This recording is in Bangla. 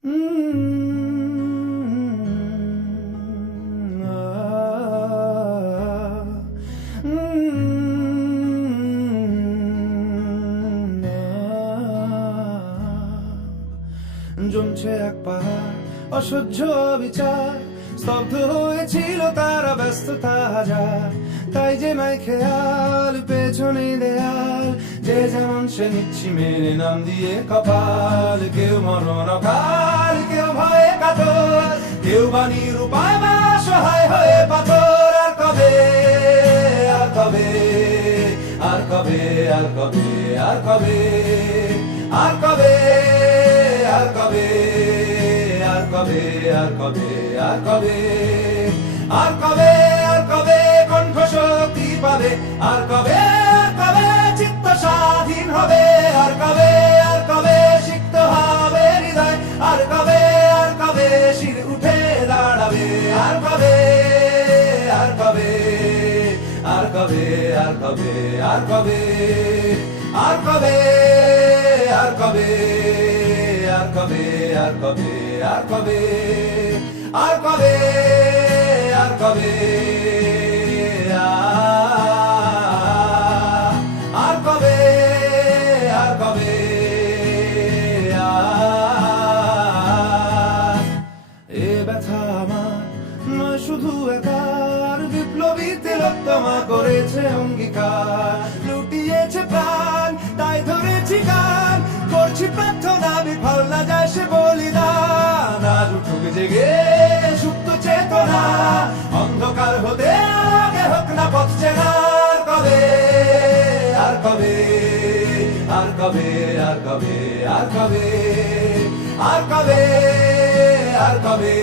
জমছে এক পাহাড় অসহ্য বিচার, স্তব্ধ হয়েছিল তারা ব্যস্ততা হাজার। তাই যে নাই খেয়াল পেছনে দেয়াল, যে যেমন সে নিচ্ছি মেনে নাম দিয়ে কপাল। কেউ মরণ অকাল, কেউ ভয়ে কাতর, কেউ বা নিরুপায় বা সহায় হয়ে পাথর। আর কবে, আর কবে, আর কবে, আর কবে, আর কবে, আর কবে, আর কবে, আর কবে, আর কবে, আর কবে, আর কবে, আর কবে কণ্ঠ শক্তি পাবে? আর কবে, আর কবে চিত্ত স্বাধীন হবে? আর কবে, আর কবে সিক্ত হবে হৃদয়? আর কবে, আর কবে শির উঠে দাঁড়াবে? আর কবে, আর কবে, আর কবে, আর কবে, আর কবে, আর কবে, আর কবে, আর কবে, আর কবে, আর কবে, আর কবে, আর কবে, আর কবে, আর কবে, এ ব্যথা আমার নয় শুধু একার, বিপ্লবী তিলোত্তমা করেছে অঙ্গীকার। লুটিয়েছে প্রাণ তাই ধরেছি গান, করছি প্রার্থনা বিফল না যায় সে বলিদান। আজ উঠুক জেগে সুপ্ত চেতনা, অন্ধকার হতে আগে হোক না পথ চেনা। আর কবে, আর কবে, আর কবে, আর কবে, আর কবে, আর কবে, আর কবে।